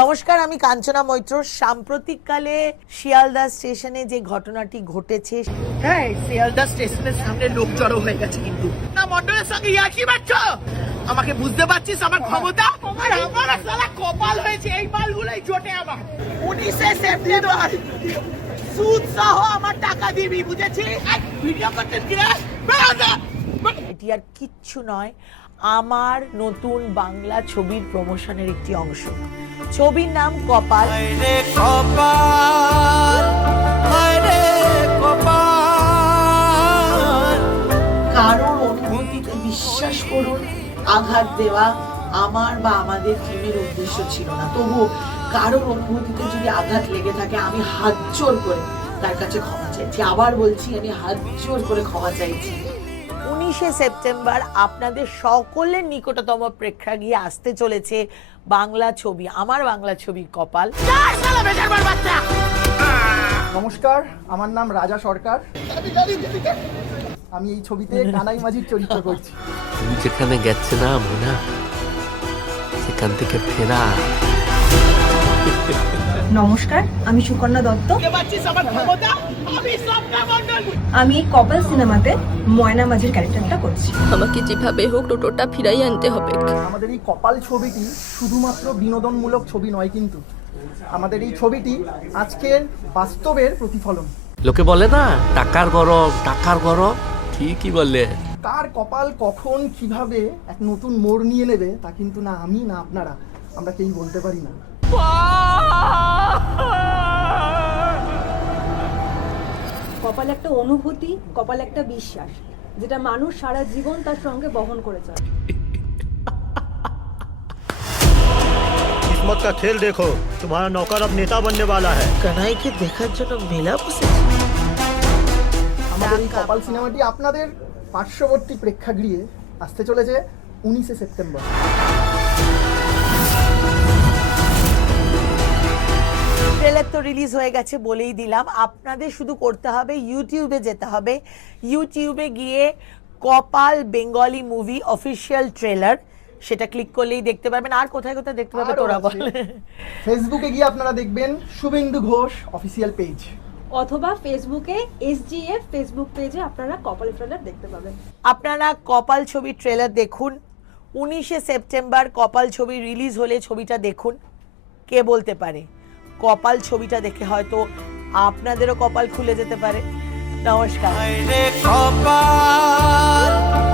নমস্কার আমি কাঞ্চনা মৈত্র সাম্প্রতিক কালে শিয়ালদা স্টেশনে যে ঘটনাটি ঘটেছে হ্যাঁ শিয়ালদা স্টেশনের সামনে লোক জড়ো হয়ে গেছে কিন্তু না মন্ডলের সঙ্গে আমাকে বুঝতে পারছিস আমার ক্ষমতা আমার সালা কপাল হয়েছে এই মালগুলোই জোটে আমার উনিশে সেপ্টেম্বর সুদ সহ আমার টাকা দিবি বুঝেছি ভিডিও করতে দিয়ে এটি আর কিচ্ছু নয় আমার নতুন বাংলা ছবির প্রমোশনের একটি অংশ ছবির নাম কপাল কারোর অনুভূতিকে বিশ্বাস করুন আঘাত দেওয়া আমার বা আমাদের টিমের উদ্দেশ্য ছিল না তবুও কারোর অনুভূতিতে যদি আঘাত লেগে থাকে আমি হাত জোর করে তার কাছে ক্ষমা চাইছি আবার বলছি আমি হাত জোর করে ক্ষমা চাইছি উনিশে সেপ্টেম্বর আপনাদের সকলের নিকটতম প্রেক্ষাগৃহে আসতে চলেছে বাংলা ছবি আমার বাংলা ছবি কপাল নমস্কার আমার নাম রাজা সরকার আমি এই ছবিতে নানাই মাঝির চরিত্র করছি তুমি যেখানে গেছে না মোনা সেখান থেকে ফেরা নমস্কার আমি সুকন্যা দত্ত আমি কপাল সিনেমাতে ময়না মাঝির ক্যারেক্টারটা করছি আমাকে যেভাবে হোক টোটোটা ফিরাই আনতে হবে আমাদের এই কপাল ছবিটি শুধুমাত্র বিনোদনমূলক ছবি নয় কিন্তু আমাদের এই ছবিটি আজকের বাস্তবের প্রতিফলন লোকে বলে না টাকার গরম টাকার গরম ঠিকই বলে কার কপাল কখন কিভাবে এক নতুন মোড় নিয়ে নেবে তা কিন্তু না আমি না আপনারা আমরা কেই বলতে পারি না কপাল একটা অনুভূতি কপাল একটা বিশ্বাস যেটা মানুষ সারা জীবন তার সঙ্গে বহন করে চলে किस्मत का खेल देखो तुम्हारा नौकर अब नेता बनने वाला है কানাইকে দেখার জন্য মেলা বসেছে আমাদের এই কপাল সিনেমাটি আপনাদের পার্শ্ববর্তী প্রেক্ষাগৃহে আসতে চলেছে উনিশে সেপ্টেম্বর ট্রেলার তো রিলিজ হয়ে গেছে বলেই দিলাম আপনাদের শুধু করতে হবে ইউটিউবে যেতে হবে ইউটিউবে গিয়ে Kapal Bengali movie official trailer সেটা ক্লিক করলেই দেখতে পারবেন আর কোথায় কোথায় দেখতে পাবেন তোরা বল ফেসবুকে গিয়ে আপনারা দেখবেন শুভেন্দু ঘোষ অফিসিয়াল পেজ অথবা ফেসবুকে এসজিএফ ফেসবুক পেজে আপনারা কপাল ট্রেলার দেখতে পাবেন আপনারা কপাল ছবির ট্রেলার দেখুন উনিশে সেপ্টেম্বর কপাল ছবি রিলিজ হলে ছবিটা দেখুন কে বলতে পারে কপাল ছবিটা দেখে হয়তো আপনাদেরও কপাল খুলে যেতে পারে নমস্কার